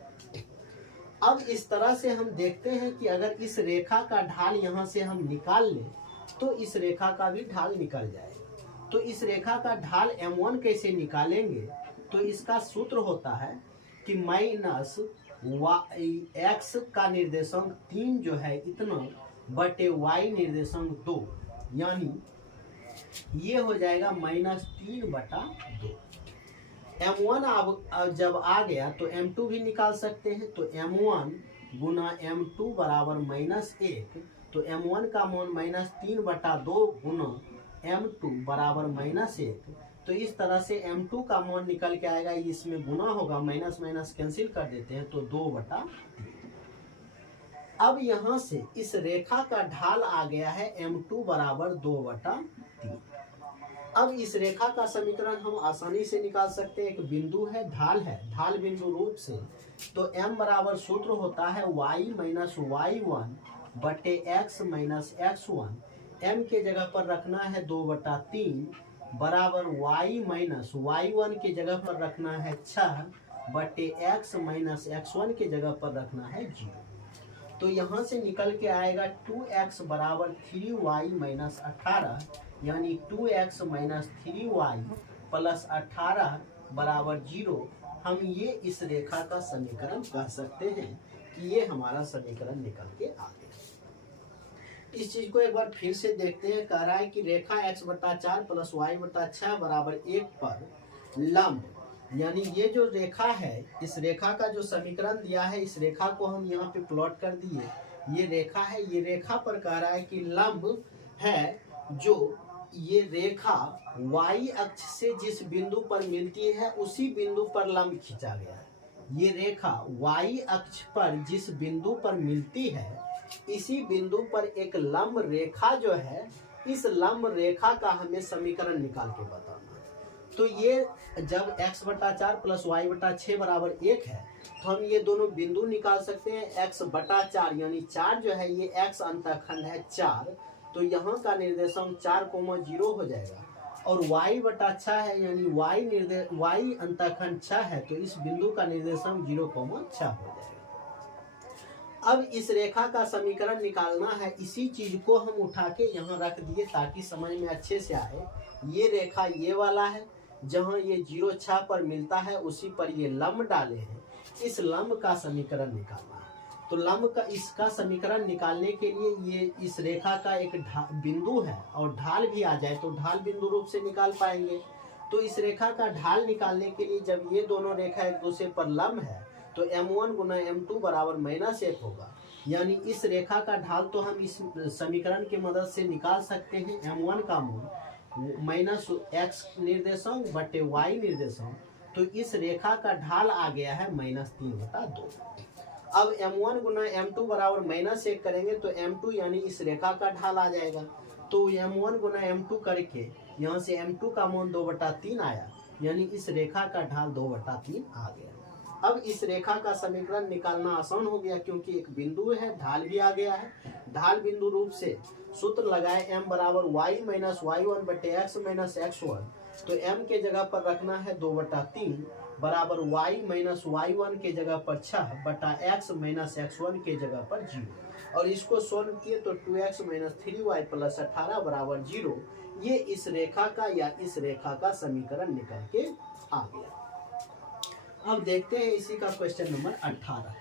अब इस तरह से हम देखते हैं कि अगर इस रेखा का ढाल यहाँ से हम निकाल लें तो इस रेखा का भी ढाल निकल जाएगा। तो इस रेखा का ढाल m1 कैसे निकालेंगे? तो इसका सूत्र होता है कि -x का निर्देशांक 3 जो है इतना बटे y निर्देशांक 2, यानी ये हो जाएगा -3/2। m1 अब जब आ गया तो m2 भी निकाल सकते हैं। तो m1 × m2 = -1, तो m1 का मान -3/2 × m2 = -1। तो इस तरह से m2 का मान निकल के आएगा, इसमें गुना होगा, माइनस माइनस कैंसिल कर देते हैं तो 2/3। अब यहाँ से इस रेखा का ढाल आ गया है m2 = 2/3। अब इस रेखा का समीकरण हम आसानी से निकाल सकते हैं। एक बिंदु है, ढाल बिंदु रूप से, तो m बराबर सूत्र होता है y - y1 / x - x1 m के जगह पर रखना है 2/3 बराबर y माइनस y1 के जगह पर रखना है 6/x माइनस x1 के जगह पर रखना है 0। तो यहाँ से निकल के आएगा 2x बराबर 3y माइनस 18 यानी 2x माइनस 3y प्लस 18 बराबर 0। हम ये इस रेखा का समीकरण कह सकते हैं कि ये हमारा समीकरण निकल के आ गया। इस चीज को एक बार फिर से देखते हैं। कह रहा है कि रेखा x/4 प्लस y/6 बराबर 1 पर लंब, यानी ये जो रेखा है, इस रेखा का जो समीकरण दिया है, इस रेखा को हम यहाँ पे प्लॉट कर दिए। ये रेखा है, ये रेखा पर कह रहा है कि लंब है जो ये रेखा y अक्ष से जिस बिंदु पर मिलती है उसी बिंदु पर लंब खींचा गया है। ये रेखा y अक्ष पर जिस बिंदु पर मिलती है इसी बिंदु पर एक लंब रेखा जो है, इस लंब रेखा का हमें समीकरण निकाल के बताना है। तो ये जब x/4 प्लस y/6 बराबर 1 है तो हम ये दोनों बिंदु निकाल सकते हैं। x/4 यानी 4 जो है ये x अंतःखंड है 4, तो यहाँ का निर्देशांक 4,0 हो जाएगा। और y/6 है यानी y अंतःखंड 6 है, तो इस बिंदु का निर्देशांक 0,6 हो जाएगा। अब इस रेखा का समीकरण निकालना है। इसी चीज को हम उठा के यहाँ रख दिए ताकि समझ में अच्छे से आए। ये रेखा ये वाला है, जहाँ ये 0,6 पर मिलता है उसी पर ये लंब डाले हैं। इस लंब का समीकरण निकालना है। तो लंब का इसका समीकरण निकालने के लिए ये इस रेखा का एक बिंदु है और ढाल भी आ जाए तो ढाल बिंदु रूप से निकाल पाएंगे। तो इस रेखा का ढाल निकालने के लिए जब ये दोनों रेखा एक दूसरे पर लंब है तो m1 गुना m2 बराबर -1 होगा। यानी इस रेखा का ढाल तो हम इस समीकरण की मदद से निकाल सकते हैं। m1 का मूल -x निर्देशांक बटे y निर्देशांक, तो इस रेखा का ढाल आ गया है -3/2। अब m1 गुना m2 बराबर -1 करेंगे तो m2 यानी इस रेखा का ढाल आ जाएगा। तो m1 गुना m2 करके यहाँ से m2 का मान 2/3 आया, यानी इस रेखा का ढाल 2/3 आ गया। अब इस रेखा का समीकरण निकालना आसान हो गया क्योंकि एक बिंदु है, ढाल भी आ गया है। ढाल बिंदु रूप से सूत्र लगाए m बराबर y माइनस y1 बटे x माइनस x1, तो m के जगह पर रखना है 2/3 बराबर y माइनस y1 के जगह पर 6 बटा x माइनस x1 के जगह पर 0। और इसको सोल्व किए तो 2x माइनस 3y प्लस 18 बराबर 0। ये इस रेखा का या इस रेखा का समीकरण निकल के आ गया। अब देखते हैं इसी का क्वेश्चन नंबर 18,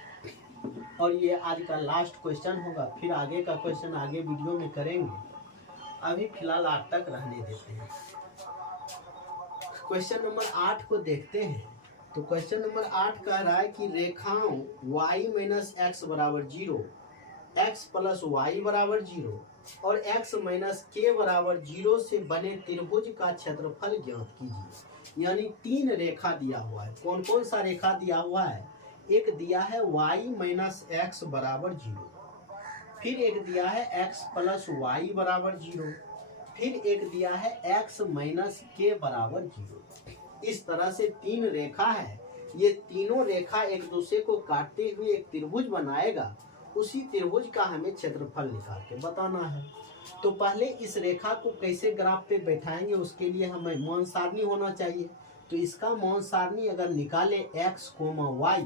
और ये आज का लास्ट क्वेश्चन होगा। फिर आगे का क्वेश्चन आगे वीडियो में करेंगे, अभी फिलहाल 8 तक रहने देते हैं। क्वेश्चन नंबर 8 को देखते हैं। तो क्वेश्चन नंबर 8 कह रहा है कि रेखाओं y माइनस x बराबर 0, x प्लस y बराबर 0 और x माइनस k बराबर 0 से बने त्रिभुज का क्षेत्रफल ज्ञात कीजिए। यानी 3 रेखा दिया हुआ है। कौन कौन सा रेखा दिया हुआ है? एक दिया है y माइनस x बराबर 0, फिर एक दिया है x प्लस y बराबर 0, फिर एक दिया है x माइनस k बराबर 0। इस तरह से 3 रेखा है। ये तीनों रेखा एक दूसरे को काटते हुए एक त्रिभुज बनाएगा। उसी त्रिभुज का हमें क्षेत्रफल निकाल के बताना है। तो पहले इस रेखा को कैसे ग्राफ पे बैठाएंगे उसके लिए हमें मान सारणी होना चाहिए। तो इसका मान सारणी अगर निकाले x, y,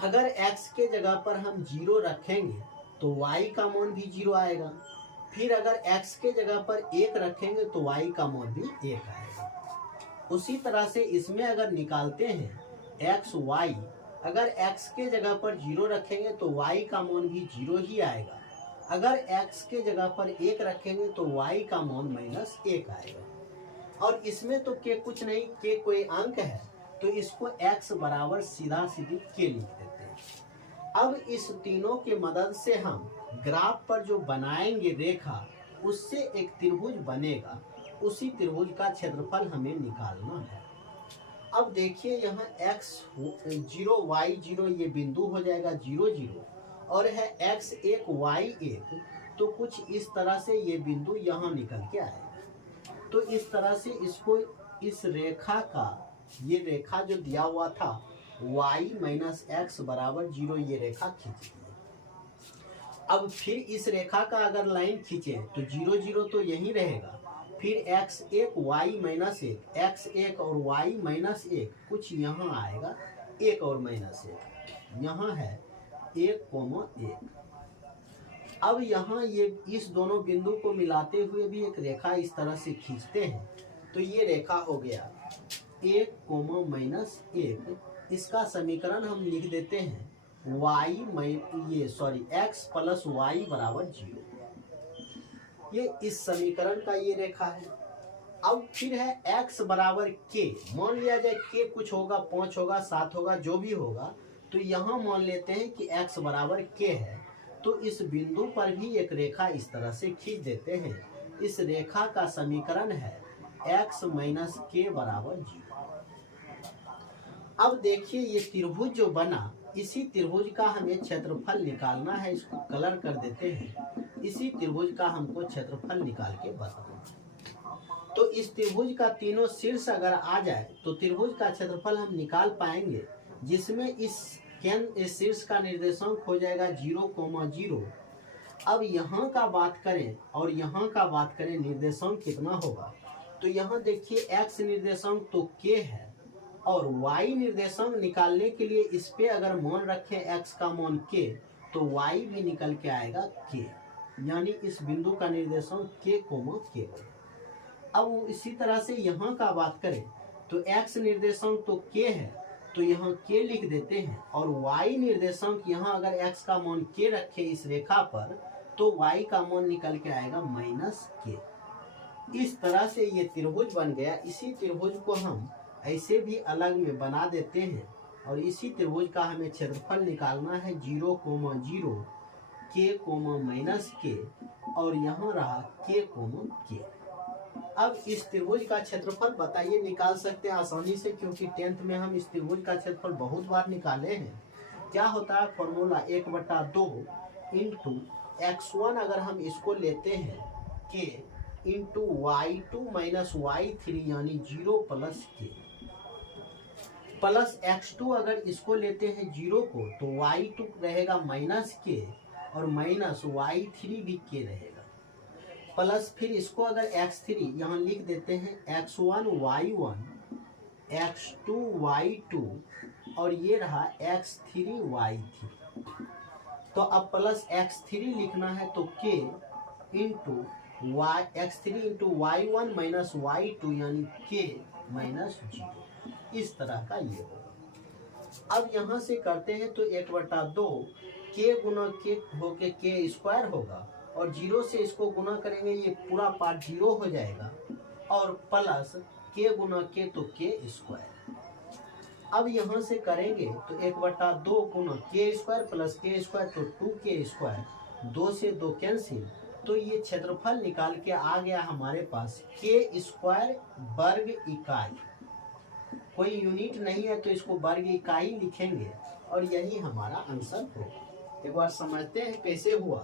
अगर x के जगह पर हम 0 रखेंगे तो y का मान भी 0 आएगा। फिर अगर x के जगह पर 1 रखेंगे तो y का मान भी 1 आएगा। उसी तरह से इसमें अगर निकालते हैं x, y, अगर x के जगह पर 0 रखेंगे तो y का मान भी 0 ही आएगा। अगर x के जगह पर 1 रखेंगे तो y का मान -1 आएगा। और इसमें तो k कुछ नहीं, k कोई अंक है, तो इसको x बराबर सीधा सीधी k लिख देते हैं। अब इस तीनों के मदद से हम ग्राफ पर जो बनाएंगे रेखा, उससे एक त्रिभुज बनेगा। उसी त्रिभुज का क्षेत्रफल हमें निकालना है। अब देखिए यहाँ x 0 y 0 ये बिंदु हो जाएगा 0 0, और है x 1 y 1, तो कुछ इस तरह से ये बिंदु यहाँ निकल के आएगा। तो इस तरह से इसको इस रेखा का, ये रेखा जो दिया हुआ था y माइनस x बराबर 0, ये रेखा खींच दी। अब फिर इस रेखा का अगर लाइन खींचे तो 0 0 तो यही रहेगा, फिर x1 y-1, x1 और y-1 कुछ यहाँ आएगा 1 और -1, यहाँ है 1,1। अब यहाँ ये इस दोनों बिंदु को मिलाते हुए भी एक रेखा इस तरह से खींचते हैं तो ये रेखा हो गया 1,-1। इसका समीकरण हम लिख देते हैं x + y = 0। ये इस समीकरण का ये रेखा है। अब फिर है x बराबर k, मान लिया जाए k कुछ होगा, 5 होगा, 7 होगा, जो भी होगा, तो यहाँ मान लेते हैं कि x बराबर k है। तो इस बिंदु पर भी एक रेखा इस तरह से खींच देते हैं। इस रेखा का समीकरण है x - k = 0। अब देखिए ये त्रिभुज जो बना, इसी त्रिभुज का हमें क्षेत्रफल निकालना है। इसको कलर कर देते हैं। इसी त्रिभुज का हमको क्षेत्रफल निकाल के बताना। तो इस त्रिभुज का तीनों शीर्ष अगर आ जाए तो त्रिभुज का क्षेत्रफल हम निकाल पाएंगे, जिसमें इस शीर्ष का निर्देशांक हो जाएगा 0,0। अब यहाँ का बात करें और यहाँ का बात करें, निर्देशांक कितना होगा, तो यहाँ देखिए x निर्देशांक तो k है और y निर्देशांक निकालने के लिए इस पे अगर मान रखें x का मान k तो y भी निकल के आएगा k, यानी इस बिंदु का निर्देशांक k, अब इसी तरह से यहाँ का बात करें तो x निर्देशांक तो k है तो यहाँ k लिख देते हैं और y निर्देशांक यहाँ अगर x का मान k रखे इस रेखा पर तो y का मान निकल के आएगा -k। इस तरह से ये त्रिभुज बन गया। इसी त्रिभुज को हम ऐसे भी अलग में बना देते हैं और इसी त्रिभुज का हमें क्षेत्रफल निकालना है 0,0, k, -k और यहाँ रहा k। अब इस त्रिभुज का क्षेत्रफल बताइए, निकाल सकते हैं आसानी से, क्योंकि 10th में हम इस त्रिभुज का क्षेत्रफल बहुत बार निकाले हैं। क्या होता है फॉर्मूला 1/2 × x1, अगर हम इसको लेते हैं k × y2 - y3 यानी 0 + k प्लस x2, अगर इसको लेते हैं 0 को तो y2 रहेगा -k और -y3 भी k रहेगा, प्लस फिर इसको अगर x3 यहाँ लिख देते हैं x1 y1, x2 y2 और ये रहा x3 y3। तो अब प्लस x3 लिखना है तो k × x3 × y1 - y2 यानी k -0। इस तरह का ये होगा। अब यहाँ से करते हैं तो 1/2 k × k होके k² होगा और 0 से इसको गुना करेंगे, ये पूरा पार्ट 0 हो जाएगा और प्लस k × k तो k²। अब यहाँ से करेंगे तो 1/2 × k² + k² तो 2k², 2 से 2 कैंसिल, तो ये क्षेत्रफल निकाल के आ गया हमारे पास k² वर्ग इकाई। कोई यूनिट नहीं है तो इसको वर्ग इकाई लिखेंगे और यही हमारा आंसर होगा। एक बार समझते हैं कैसे हुआ।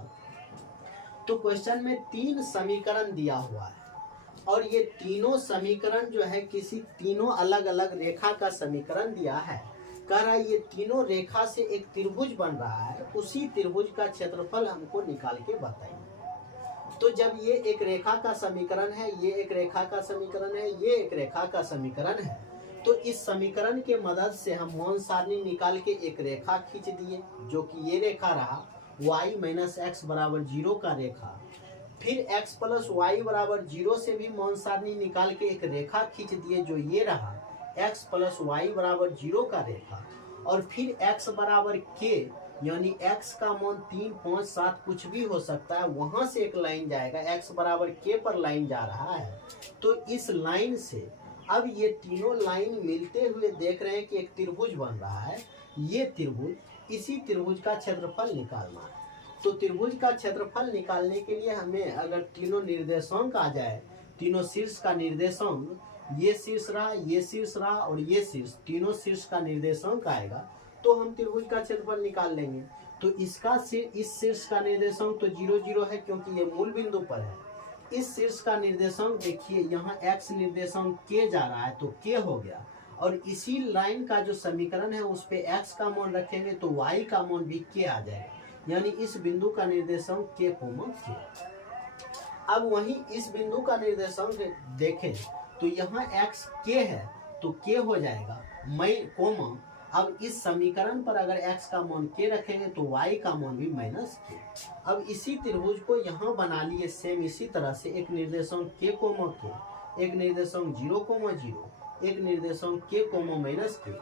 तो क्वेश्चन में 3 समीकरण दिया हुआ है और ये तीनों समीकरण जो है किसी तीनों अलग अलग रेखा का समीकरण दिया है। कह रहा है ये तीनों रेखा से एक त्रिभुज बन रहा है, उसी त्रिभुज का क्षेत्रफल हमको निकाल के बताइए। तो जब ये एक रेखा का समीकरण है, ये एक रेखा का समीकरण है, ये एक रेखा का समीकरण है, तो इस समीकरण के मदद से हम मान सारणी निकाल के एक रेखा खींच दिए, जो कि ये रेखा रहा y - x = 0 का रेखा। फिर x + y = 0 से भी मान सारणी निकाल के एक रेखा खींच दिए, जो ये रहा x + y = 0 का रेखा। और फिर x बराबर k, यानी x का मान 3, 5, 7 कुछ भी हो सकता है, वहां से एक लाइन जाएगा, x बराबर k पर लाइन जा रहा है। तो इस लाइन से अब ये तीनों लाइन मिलते हुए देख रहे हैं कि एक त्रिभुज बन रहा है। ये त्रिभुज, इसी त्रिभुज का क्षेत्रफल निकालना है। तो त्रिभुज का क्षेत्रफल निकालने के लिए हमें अगर तीनों निर्देशांक आ जाए, तीनों शीर्ष का निर्देशांक, ये शीर्ष रहा, ये शीर्ष रहा और ये शीर्ष, तीनों शीर्ष का निर्देशांक आएगा तो हम त्रिभुज का क्षेत्रफल निकाल लेंगे। तो इसका इस शीर्ष का निर्देशांक तो 0 0 है, क्योंकि ये मूल बिंदु पर है। इस शीर्ष का निर्देशांक देखिए, यहाँ x निर्देशांक k जा रहा है तो k हो गया, और इसी लाइन का जो समीकरण है उस पे x का मान रखेंगे तो y का मान भी k आ जाएगा। यानी इस बिंदु का निर्देशांक k, k। अब वहीं इस बिंदु का निर्देशांक देखें तो यहाँ x k है तो k हो जाएगा कोमा। अब इस समीकरण पर अगर x का मान k रखेंगे तो y का मान भी -k। अब इसी त्रिभुज को यहाँ बना लिए सेम इसी तरह से, एक निर्देशांक k, k, एक निर्देशांक 0, 0, एक निर्देशांक k, -k,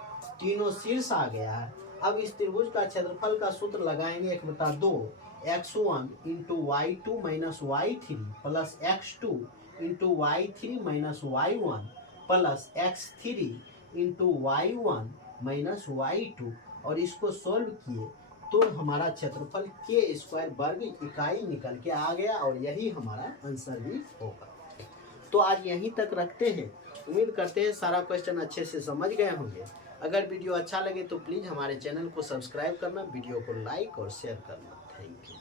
तीनों शीर्ष आ गया है। अब इस त्रिभुज का क्षेत्रफल का सूत्र लगाएंगे 1/2 x1 into y2 minus y3 plus x2 into y3 minus y1 plus x3 into y1 minus y2, और इसको सॉल्व किए तो हमारा क्षेत्रफल k² वर्ग इकाई निकल के आ गया, और यही हमारा आंसर भी होगा। तो आज यहीं तक रखते हैं। उम्मीद करते हैं सारा क्वेश्चन अच्छे से समझ गए होंगे। अगर वीडियो अच्छा लगे तो प्लीज़ हमारे चैनल को सब्सक्राइब करना, वीडियो को लाइक और शेयर करना। Thank you.